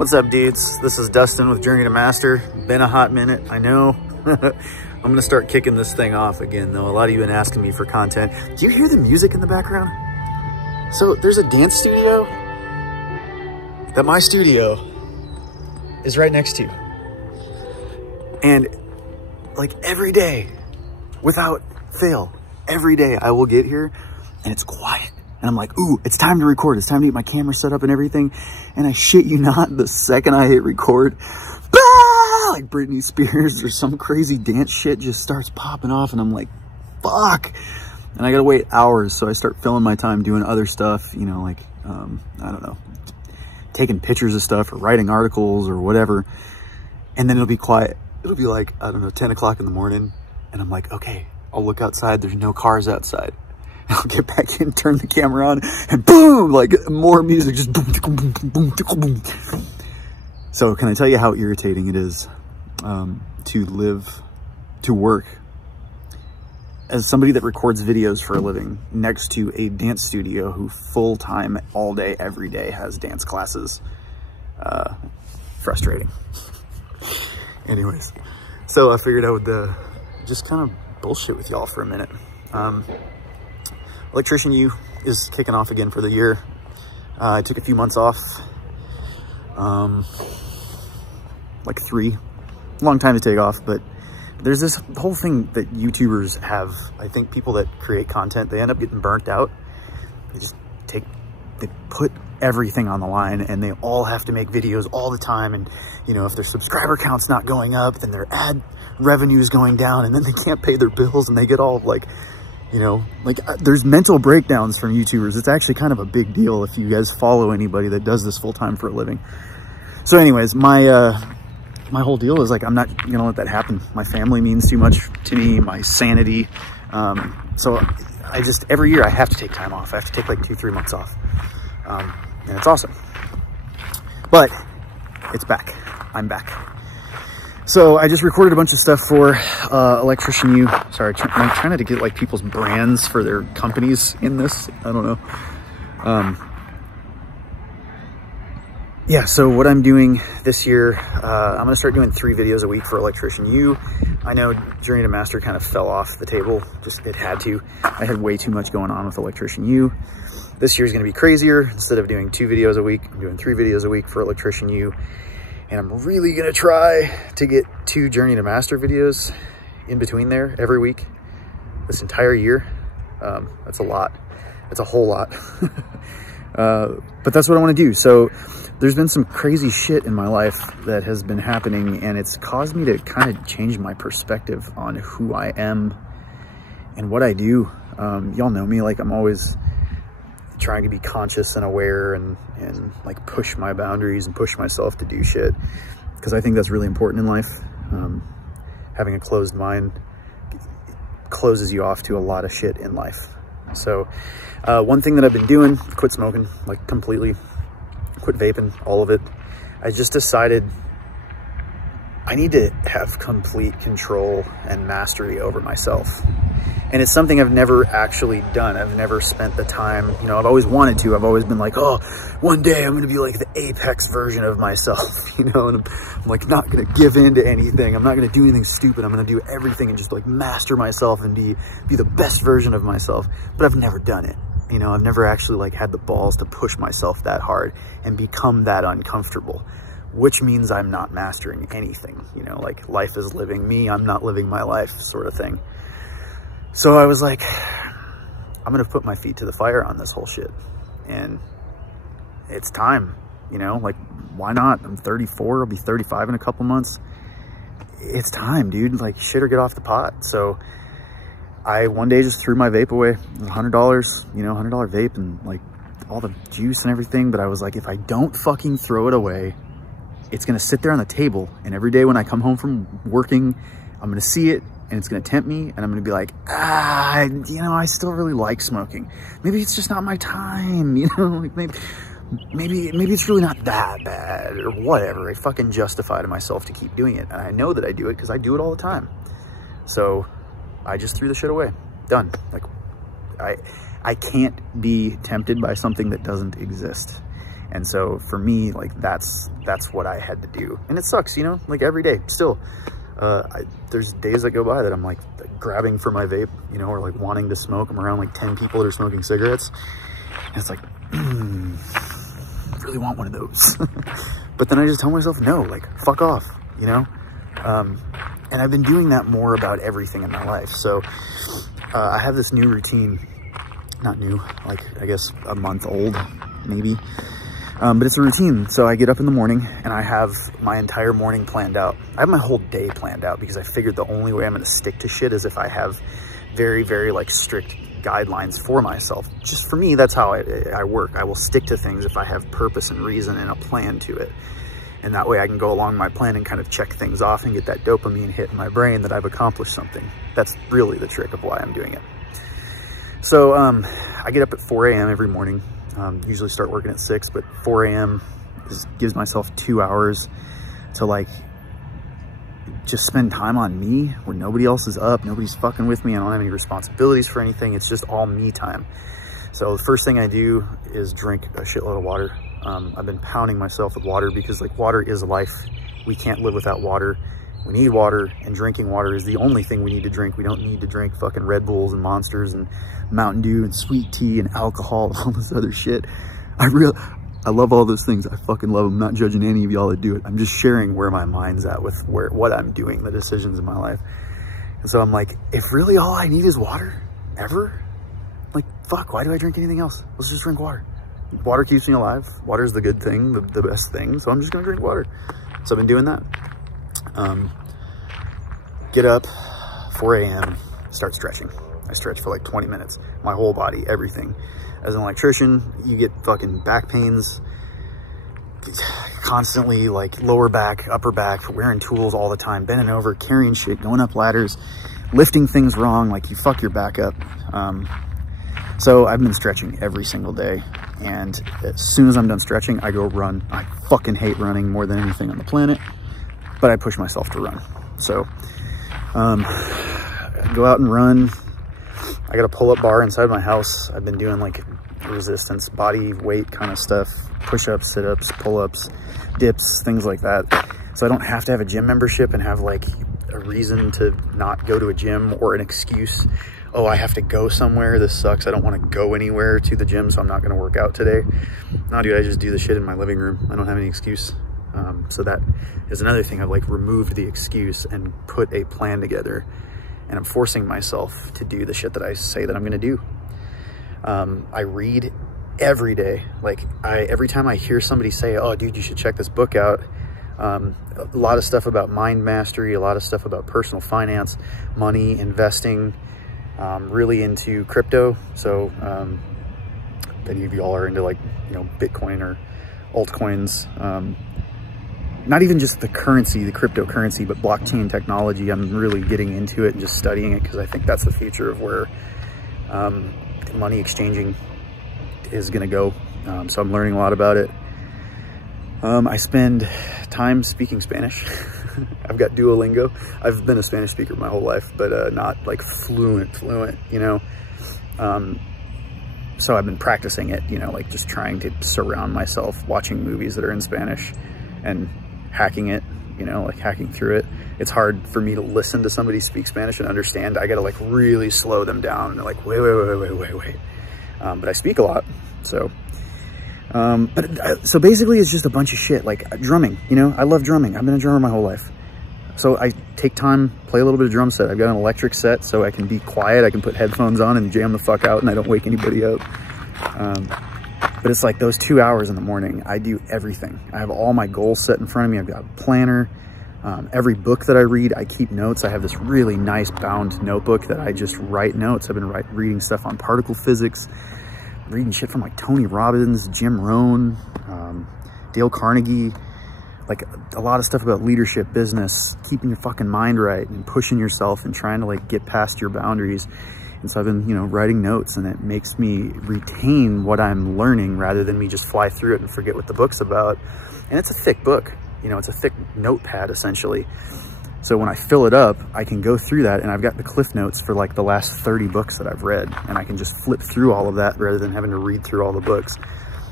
What's up, dudes? This is Dustin with Journey to Master. Been a hot minute, I know. I'm gonna start kicking this thing off again, though. A lot of you have been asking me for content. Do you hear the music in the background? So there's a dance studio that my studio is right next to. And like every day, without fail, every day I will get here and it's quiet. And I'm like, ooh, it's time to record. It's time to get my camera set up and everything. And I shit you not, the second I hit record, bah! Like Britney Spears or some crazy dance shit just starts popping off. And I'm like, fuck. And I gotta wait hours. So I start filling my time doing other stuff, you know, like, I don't know, taking pictures of stuff or writing articles or whatever. And then it'll be quiet. It'll be like, I don't know, 10 o'clock in the morning. And I'm like, okay, I'll look outside. There's no cars outside. I'll get back in, turn the camera on, and boom, like more music, just boom, boom, boom, boom, boom. So can I tell you how irritating it is to work as somebody that records videos for a living next to a dance studio who full-time, all day, every day has dance classes? Frustrating. Anyways, so I figured I would just kind of bullshit with y'all for a minute. Electrician U is kicking off again for the year. I took a few months off, like 3, long time to take off, but there's this whole thing that YouTubers have. I think people that create content, they end up getting burnt out. They put everything on the line and they all have to make videos all the time. And, you know, if their subscriber count's not going up, then their ad revenue is going down and then they can't pay their bills and they get all like, you know, like there's mental breakdowns from YouTubers. It's actually kind of a big deal if you guys follow anybody that does this full time for a living. So anyways, my whole deal is like, I'm not gonna let that happen. My family means too much to me, my sanity. So I just, every year I have to take time off. I have to take like 2-3 months off. And it's awesome. But it's back. I'm back. So I just recorded a bunch of stuff for Electrician U. Sorry, I'm trying to get like people's brands for their companies in this. I don't know. Yeah, so what I'm doing this year, I'm gonna start doing 3 videos a week for Electrician U. I know Journey to Master kind of fell off the table, just it had to. I had way too much going on with Electrician U. This year's gonna be crazier. Instead of doing 2 videos a week, I'm doing 3 videos a week for Electrician U. And I'm really gonna try to get 2 Journey to Master videos in between there every week this entire year. That's a lot. That's a whole lot. But that's what I wanna do. So there's been some crazy shit in my life that has been happening and it's caused me to kind of change my perspective on who I am and what I do. Y'all know me, like I'm always trying to be conscious and aware and like push my boundaries and push myself to do shit because I think that's really important in life. Having a closed mind closes you off to a lot of shit in life. So one thing that I've been doing, quit smoking, like completely, quit vaping, all of it. I just decided I need to have complete control and mastery over myself. And it's something I've never actually done. I've never spent the time, you know, I've always wanted to. I've always been like, oh, one day I'm gonna be like the apex version of myself, you know, and I'm like not gonna give in to anything. I'm not gonna do anything stupid. I'm gonna do everything and just like master myself and be the best version of myself. But I've never done it. You know, I've never actually like had the balls to push myself that hard and become that uncomfortable, which means I'm not mastering anything, you know, like life is living me, I'm not living my life sort of thing. So I was like, I'm gonna put my feet to the fire on this whole shit. And it's time, you know, like why not? I'm 34, I'll be 35 in a couple months. It's time, dude, like shit or get off the pot. So I one day just threw my vape away. It was $100, you know, $100 vape and like all the juice and everything. But I was like, if I don't fucking throw it away, it's gonna sit there on the table. And every day when I come home from working, I'm gonna see it and it's gonna tempt me and I'm gonna be like, you know, I still really like smoking. Maybe it's just not my time, you know, like maybe it's really not that bad or whatever. I fucking justify to myself to keep doing it. And I know that I do it because I do it all the time. So I just threw the shit away. Done. Like I can't be tempted by something that doesn't exist. And so for me, like that's what I had to do. And it sucks, you know, like every day still. There's days that go by that I'm like grabbing for my vape, you know, or like wanting to smoke. I'm around like 10 people that are smoking cigarettes. And it's like, I really want one of those. But then I just tell myself, no, like fuck off, you know? And I've been doing that more about everything in my life. So I have this new routine, not new, like I guess a month old, maybe. But it's a routine. So I get up in the morning and I have my entire morning planned out. I have my whole day planned out because I figured the only way I'm going to stick to shit is if I have very, very like strict guidelines for myself. Just for me, that's how I work. I will stick to things if I have purpose and reason and a plan to it. And that way I can go along my plan and kind of check things off and get that dopamine hit in my brain that I've accomplished something. That's really the trick of why I'm doing it. So I get up at 4 a.m. every morning. Usually start working at 6, but 4 a.m. gives myself 2 hours to like just spend time on me where nobody else is up, nobody's fucking with me. I don't have any responsibilities for anything. It's just all me time. So the first thing I do is drink a shitload of water. I've been pounding myself with water because like water is life. We can't live without water. We need water, and drinking water is the only thing we need to drink. We don't need to drink fucking Red Bulls and Monsters and Mountain Dew and sweet tea and alcohol and all this other shit. I love all those things. I fucking love them. I'm not judging any of y'all that do it. I'm just sharing where my mind's at with what I'm doing, the decisions in my life. And so I'm like, if really all I need is water, ever? Like, fuck, why do I drink anything else? Let's just drink water. Water keeps me alive. Water is the good thing, the best thing. So I'm just gonna drink water. So I've been doing that. Get up, 4 a.m., start stretching. I stretch for like 20 minutes. My whole body, everything. As an electrician, you get fucking back pains constantly, like lower back, upper back, wearing tools all the time, bending over, carrying shit, going up ladders, lifting things wrong, like you fuck your back up. So I've been stretching every single day. And as soon as I'm done stretching, I go run. I fucking hate running more than anything on the planet, but I push myself to run. So I go out and run. I got a pull-up bar inside my house. I've been doing like resistance, body weight kind of stuff, push-ups, sit-ups, pull-ups, dips, things like that. So I don't have to have a gym membership and have like a reason to not go to a gym or an excuse. Oh, I have to go somewhere. This sucks. I don't want to go anywhere to the gym, so I'm not going to work out today. No, dude, I just do the shit in my living room. I don't have any excuse. So that is another thing. I've like removed the excuse and put a plan together, and I'm forcing myself to do the shit that I say that I'm going to do. I read every day. Like every time I hear somebody say, oh dude, you should check this book out. A lot of stuff about mind mastery, a lot of stuff about personal finance, money, investing, really into crypto. So, if any of y'all are into like, you know, Bitcoin or altcoins, not even just the currency, the cryptocurrency, but blockchain technology. I'm really getting into it and just studying it because I think that's the future of where money exchanging is going to go. So I'm learning a lot about it. I spend time speaking Spanish. I've got Duolingo. I've been a Spanish speaker my whole life, but not like fluent, you know. So I've been practicing it, you know, like just trying to surround myself watching movies that are in Spanish and hacking it, you know, like hacking through it. It's hard for me to listen to somebody speak Spanish and understand. I got to like really slow them down and like, wait. But I speak a lot. So, so basically it's just a bunch of shit, like drumming, you know, I love drumming. I've been a drummer my whole life. So I take time, play a little bit of drum set. I've got an electric set so I can be quiet. I can put headphones on and jam the fuck out and I don't wake anybody up. But it's like those 2 hours in the morning, I do everything. I have all my goals set in front of me. I've got a planner. Every book that I read, I keep notes. I have this really nice bound notebook that I just write notes. I've been reading stuff on particle physics, reading shit from like Tony Robbins, Jim Rohn, Dale Carnegie, like a lot of stuff about leadership, business, keeping your fucking mind right and pushing yourself and trying to like get past your boundaries. And so I've been, you know, writing notes, and it makes me retain what I'm learning rather than me just fly through it and forget what the book's about. And it's a thick book, you know, it's a thick notepad essentially. So when I fill it up, I can go through that, and I've got the cliff notes for like the last 30 books that I've read, and I can just flip through all of that rather than having to read through all the books.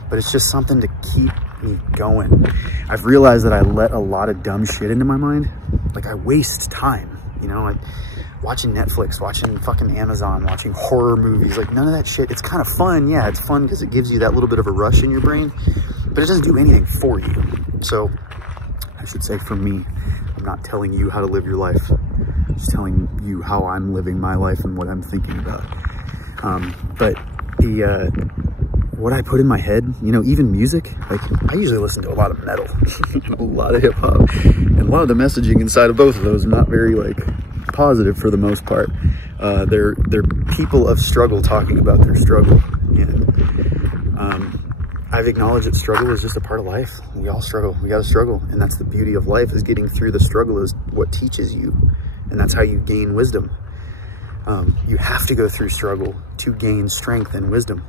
but it's just something to keep me going. I've realized that I let a lot of dumb shit into my mind. Like, I waste time, you know, like watching Netflix, watching fucking Amazon, watching horror movies, like none of that shit. It's kind of fun. Yeah, it's fun because it gives you that little bit of a rush in your brain, but it doesn't do anything for you. So I should say, for me, I'm not telling you how to live your life. I'm just telling you how I'm living my life and what I'm thinking about. But what I put in my head, you know, even music, like I usually listen to a lot of metal and a lot of hip hop, and a lot of the messaging inside of both of those not very like positive for the most part. They're people of struggle talking about their struggle, and I've acknowledged that struggle is just a part of life. We all struggle. We got to struggle, and that's the beauty of life, is getting through the struggle is what teaches you, and that's how you gain wisdom. You have to go through struggle to gain strength and wisdom.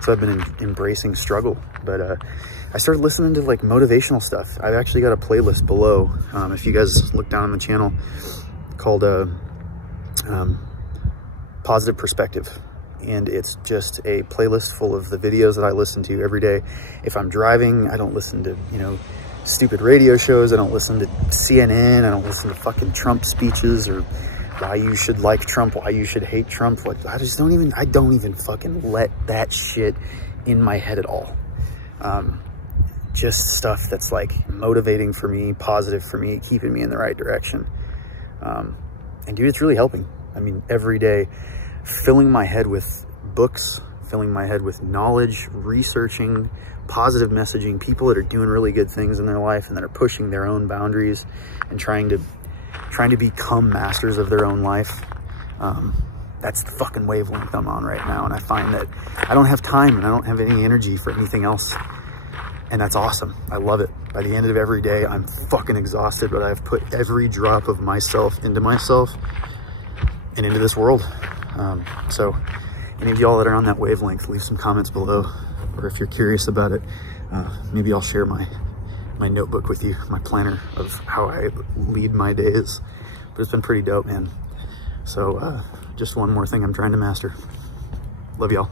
So I've been embracing struggle, but I started listening to like motivational stuff. I've actually got a playlist below. If you guys look down on the channel, called Positive Perspective. And it's just a playlist full of the videos that I listen to every day. If I'm driving, I don't listen to, you know, stupid radio shows. I don't listen to CNN. I don't listen to fucking Trump speeches or why you should like Trump, why you should hate Trump. Like, I don't even fucking let that shit in my head at all. Just stuff that's like motivating for me, positive for me, keeping me in the right direction. And dude, it's really helping. I mean, every day, filling my head with books, filling my head with knowledge, researching, positive messaging, people that are doing really good things in their life and that are pushing their own boundaries and trying to become masters of their own life. That's the fucking wavelength I'm on right now. And I find that I don't have time and I don't have any energy for anything else. And that's awesome. I love it. By the end of every day, I'm fucking exhausted, but I've put every drop of myself into myself and into this world. So any of y'all that are on that wavelength, leave some comments below. Or if you're curious about it, maybe I'll share my notebook with you, my planner of how I lead my days. But it's been pretty dope, man. So just one more thing I'm trying to master. Love y'all.